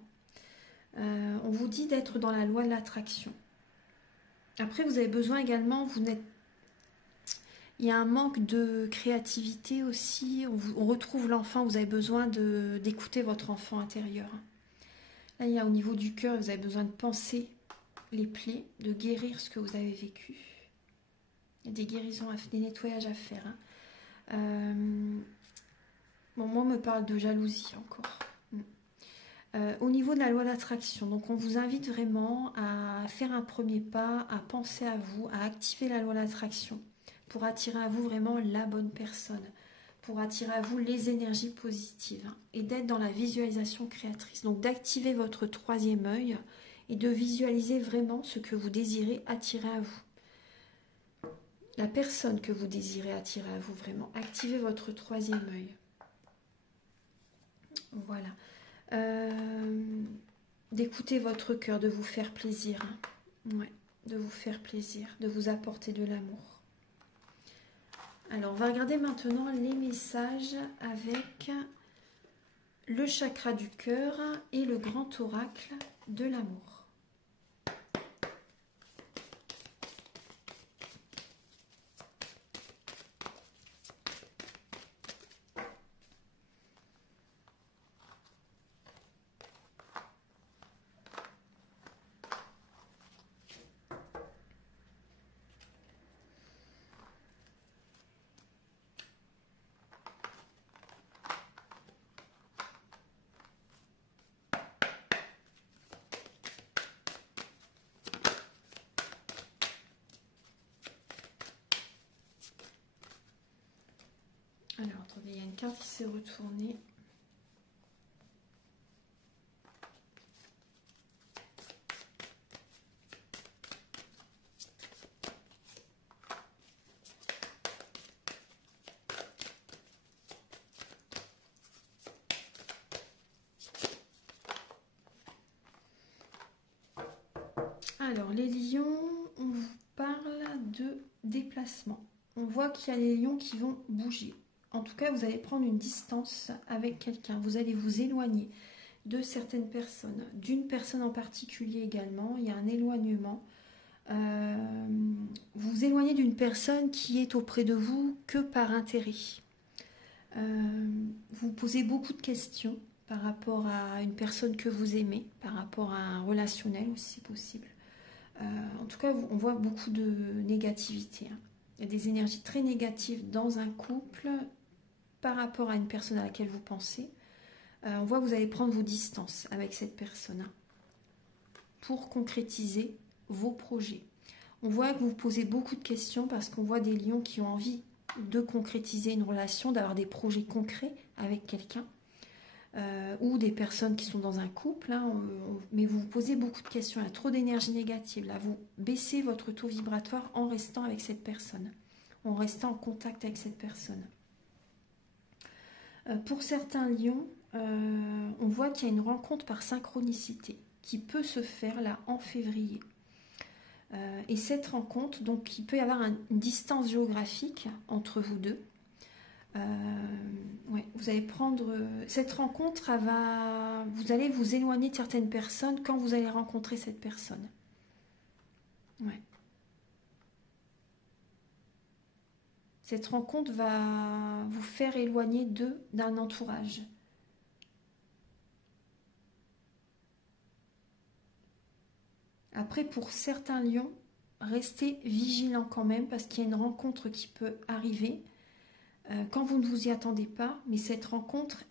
On vous dit d'être dans la loi de l'attraction. Après, vous avez besoin également, il y a un manque de créativité aussi. On retrouve l'enfant, vous avez besoin d'écouter votre enfant intérieur. Là, il y a au niveau du cœur, vous avez besoin de penser les plaies, de guérir ce que vous avez vécu. Il y a des guérisons, des nettoyages à faire. Bon, moi, on me parle de jalousie encore. Au niveau de la loi d'attraction, donc on vous invite vraiment à faire un premier pas, à penser à vous, à activer la loi d'attraction pour attirer à vous vraiment la bonne personne, pour attirer à vous les énergies positives et d'être dans la visualisation créatrice. Donc d'activer votre troisième œil et de visualiser vraiment ce que vous désirez attirer à vous. La personne que vous désirez attirer à vous vraiment. Activez votre troisième œil. Voilà. D'écouter votre cœur, de vous faire plaisir. Ouais, de vous faire plaisir, de vous apporter de l'amour. Alors, on va regarder maintenant les messages avec le chakra du cœur et le grand oracle de l'amour. Alors, attendez, il y a une carte qui s'est retournée. Alors, les lions, on vous parle de déplacement. On voit qu'il y a les lions qui vont bouger. En tout cas, vous allez prendre une distance avec quelqu'un. Vous allez vous éloigner de certaines personnes, d'une personne en particulier également. Il y a un éloignement. Vous vous éloignez d'une personne qui est auprès de vous que par intérêt. Vous posez beaucoup de questions par rapport à une personne que vous aimez, par rapport à un relationnel aussi possible. En tout cas, on voit beaucoup de négativité. Il y a des énergies très négatives dans un couple par rapport à une personne à laquelle vous pensez. On voit que vous allez prendre vos distances avec cette personne pour concrétiser vos projets. On voit que vous posez beaucoup de questions parce qu'on voit des lions qui ont envie de concrétiser une relation, d'avoir des projets concrets avec quelqu'un. Ou des personnes qui sont dans un couple, mais vous vous posez beaucoup de questions, il y a trop d'énergie négative. Là, vous baissez votre taux vibratoire en restant avec cette personne, en restant en contact avec cette personne. Pour certains lions, on voit qu'il y a une rencontre par synchronicité qui peut se faire là en février. Et cette rencontre, donc il peut y avoir une distance géographique entre vous deux. Ouais, vous allez prendre cette rencontre, vous allez vous éloigner de certaines personnes quand vous allez rencontrer cette personne. Ouais. Cette rencontre va vous faire éloigner d'un entourage. Après, pour certains lions, restez vigilants quand même parce qu'il y a une rencontre qui peut arriver quand vous ne vous y attendez pas, mais cette rencontre,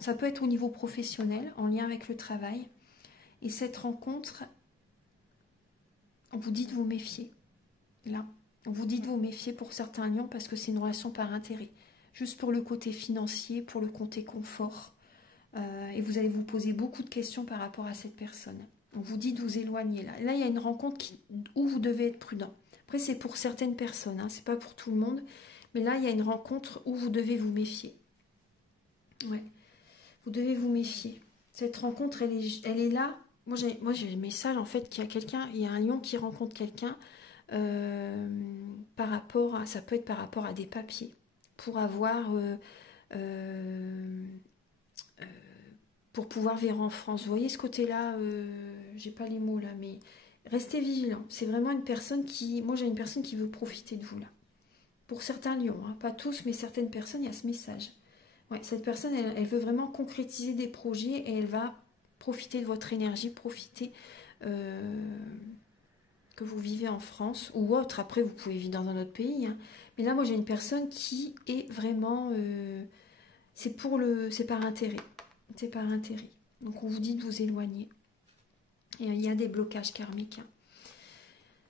ça peut être au niveau professionnel, en lien avec le travail. Et cette rencontre, on vous dit de vous méfier. Là, on vous dit de vous méfier pour certains lions parce que c'est une relation par intérêt. Juste pour le côté financier, pour le côté confort. Et vous allez vous poser beaucoup de questions par rapport à cette personne. On vous dit de vous éloigner là. Là, il y a une rencontre où vous devez être prudent. Après, c'est pour certaines personnes, c'est pas pour tout le monde. Mais là, il y a une rencontre où vous devez vous méfier. Ouais. Vous devez vous méfier. Cette rencontre, elle est là. Moi, j'ai le message, en fait, qu'il y a quelqu'un, il y a un lion qui rencontre quelqu'un par rapport à, ça peut être par rapport à des papiers, pour avoir pour pouvoir vivre en France. Vous voyez ce côté-là, j'ai pas les mots là, mais restez vigilant. C'est vraiment une personne qui... Moi, j'ai une personne qui veut profiter de vous là. Pour certains lions, hein, pas tous, mais certaines personnes, il y a ce message. Ouais, cette personne, elle veut vraiment concrétiser des projets et elle va profiter de votre énergie, profiter que vous vivez en France ou autre. Après, vous pouvez vivre dans un autre pays. Hein. Mais là, moi, j'ai une personne qui est vraiment... c'est par intérêt. C'est par intérêt. Donc, on vous dit de vous éloigner. Et il y a des blocages karmiques. Hein.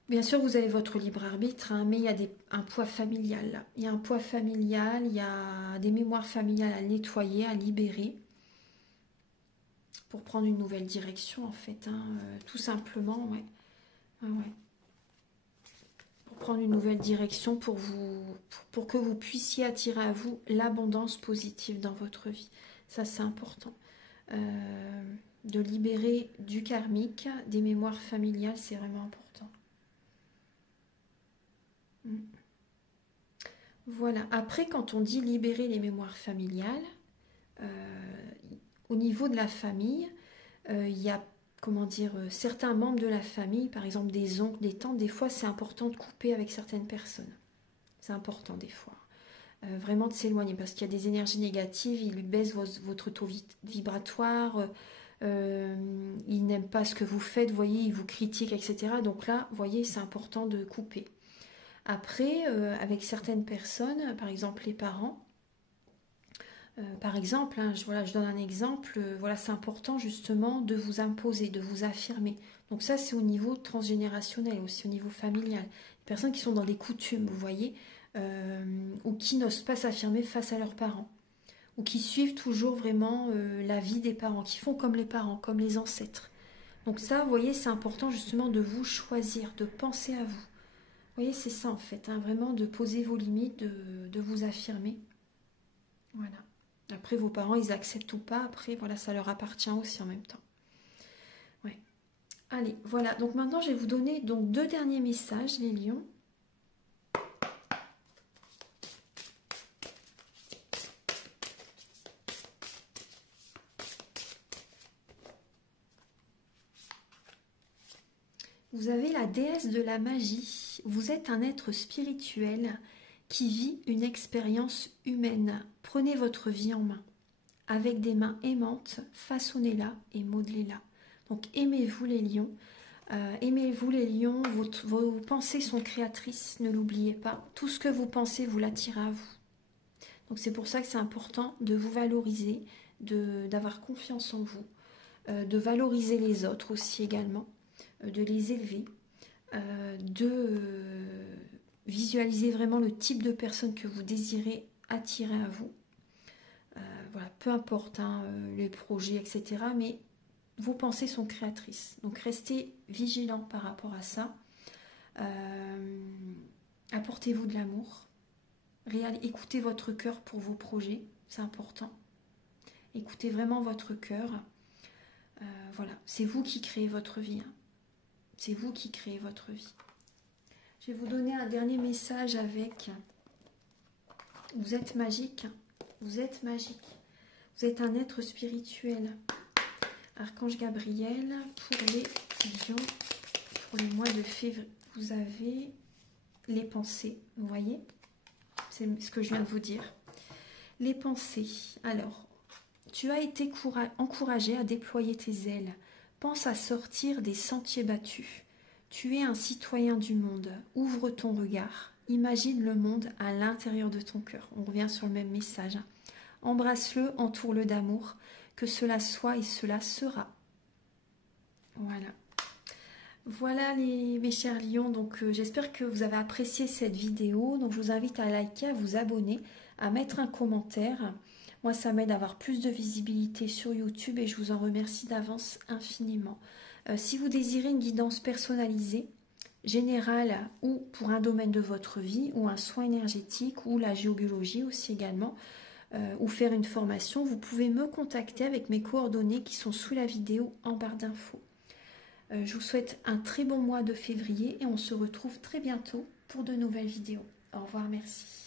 Bien sûr, vous avez votre libre arbitre, hein, mais il y a un poids familial. Là. Il y a un poids familial, il y a des mémoires familiales à nettoyer, à libérer, pour prendre une nouvelle direction, en fait. Hein, tout simplement, ouais. Ah, ouais. Pour prendre une nouvelle direction, pour que vous puissiez attirer à vous l'abondance positive dans votre vie. Ça, c'est important. De libérer du karmique, des mémoires familiales, c'est vraiment important. Voilà. Après, quand on dit libérer les mémoires familiales, au niveau de la famille, il y a, comment dire, certains membres de la famille, par exemple des oncles, des tantes, des fois c'est important de couper avec certaines personnes. C'est important des fois. Vraiment de s'éloigner parce qu'il y a des énergies négatives, ils baissent votre taux vibratoire, ils n'aiment pas ce que vous faites, vous voyez, ils vous critiquent, etc. Donc là, vous voyez, c'est important de couper. Après, avec certaines personnes, par exemple les parents, par exemple, hein, je donne un exemple, voilà, c'est important justement de vous imposer, de vous affirmer. Donc ça, c'est au niveau transgénérationnel, aussi au niveau familial. Les personnes qui sont dans des coutumes, vous voyez, ou qui n'osent pas s'affirmer face à leurs parents, ou qui suivent toujours vraiment la vie des parents, qui font comme les parents, comme les ancêtres. Donc ça, vous voyez, c'est important justement de vous choisir, de penser à vous. Vous voyez, c'est ça en fait, hein, vraiment de poser vos limites, de vous affirmer. Voilà. Après, vos parents, ils acceptent ou pas. Après, voilà, ça leur appartient aussi en même temps. Ouais. Allez, voilà. Donc maintenant, je vais vous donner donc 2 derniers messages, les lions. Vous avez la déesse de la magie. Vous êtes un être spirituel qui vit une expérience humaine. Prenez votre vie en main. Avec des mains aimantes, façonnez-la et modelez-la. Donc aimez-vous les lions. Aimez-vous les lions. Vos pensées sont créatrices, ne l'oubliez pas. Tout ce que vous pensez, vous l'attirez à vous. Donc c'est pour ça que c'est important de vous valoriser, d'avoir confiance en vous, de valoriser les autres aussi également, de les élever, de visualiser vraiment le type de personne que vous désirez attirer à vous. Voilà, peu importe hein, les projets, etc. Mais vos pensées sont créatrices. Donc restez vigilants par rapport à ça. Apportez-vous de l'amour. Écoutez votre cœur pour vos projets, c'est important. Écoutez vraiment votre cœur. Voilà, c'est vous qui créez votre vie. Hein. C'est vous qui créez votre vie. Je vais vous donner un dernier message avec « Vous êtes magique, vous êtes magique, vous êtes un être spirituel. » Archange Gabriel, pour les lions, pour le mois de février, vous avez les pensées, vous voyez? C'est ce que je viens de vous dire. Les pensées. Alors, tu as été encouragé à déployer tes ailes. Pense à sortir des sentiers battus. Tu es un citoyen du monde. Ouvre ton regard. Imagine le monde à l'intérieur de ton cœur. On revient sur le même message. Embrasse-le, entoure-le d'amour. Que cela soit et cela sera. Voilà. Voilà mes chers lions, donc j'espère que vous avez apprécié cette vidéo. Donc je vous invite à liker, à vous abonner, à mettre un commentaire. Moi ça m'aide à avoir plus de visibilité sur YouTube et je vous en remercie d'avance infiniment. Si vous désirez une guidance personnalisée, générale ou pour un domaine de votre vie, ou un soin énergétique, ou la géobiologie aussi également, ou faire une formation, vous pouvez me contacter avec mes coordonnées qui sont sous la vidéo en barre d'infos. Je vous souhaite un très bon mois de février et on se retrouve très bientôt pour de nouvelles vidéos. Au revoir, merci.